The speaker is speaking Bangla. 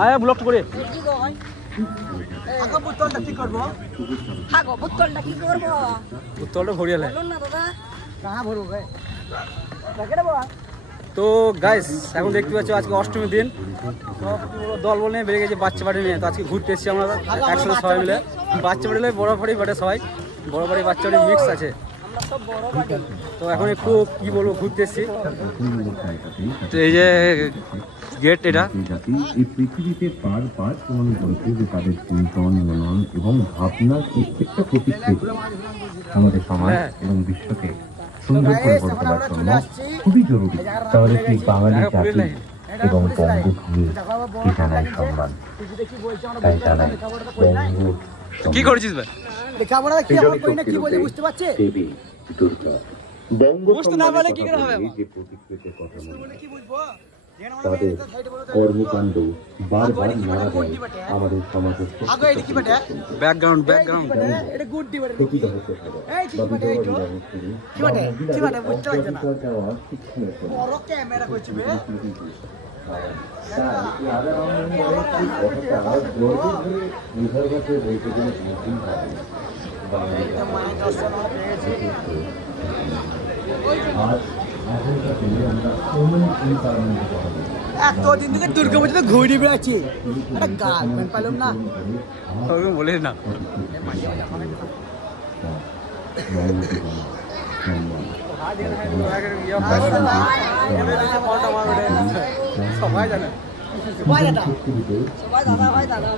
আয় ব্লক করে বোতলটা কি করবো? বোতলটা কি করবো? বোতলটা ভরিয়ালে না দাদা কাহা ভরবো ভাই? তো গাইস এখন দেখতে পাচ্ছ আজকে অষ্টমীর দিন সব দল বলে বেড়ে গেছে বাচ্চা বাড়ি নিয়ে। তো আজকে ঘুরতে এসেছি আমরা একসঙ্গে সবাই মিলে। বাচ্চা বাড়ি বড় বাড়ি বাটে সবাই, বড় বাড়ি বাচ্চা বাড়ি মিক্স আছে। তো এখন একটু কি বলবো ঘুরতে এসেছি। তো এই যে গেট, এটা এই পৃথিবীতে পার পার প্রমাণ করেছে যে তাদের চিন্তন মনন এবং ভাবনার প্রত্যেকটা প্রতিক্রিয়া আমাদের সমাজ এবং বিশ্বকে সুন্দর করে গড়ে তোলার জন্য খুবই জরুরি। তাহলে সেই বাঙালি জাতি এবং বঙ্গভূমি কি জানায় সম্মান, তাই জানাই কি করেছিস ভাই? বুঝতে পারছি দেবী দুর্গা বুঝতে না পারলে কি করে হবে? যে প্রতিকৃতির কথা মনে তাদের কর্মকাণ্ড বারবার মারা যায় আমাদের সমাজের ব্যাকগ্রাউন্ড এতদিন থেকে দুর্গা পুজোতে ঘুরে বেড়াচ্ছি, একটা গার্লফ্রেন্ড পেলাম না। বলে না সবাই জানে, সবাই দাদা ভাই দাদা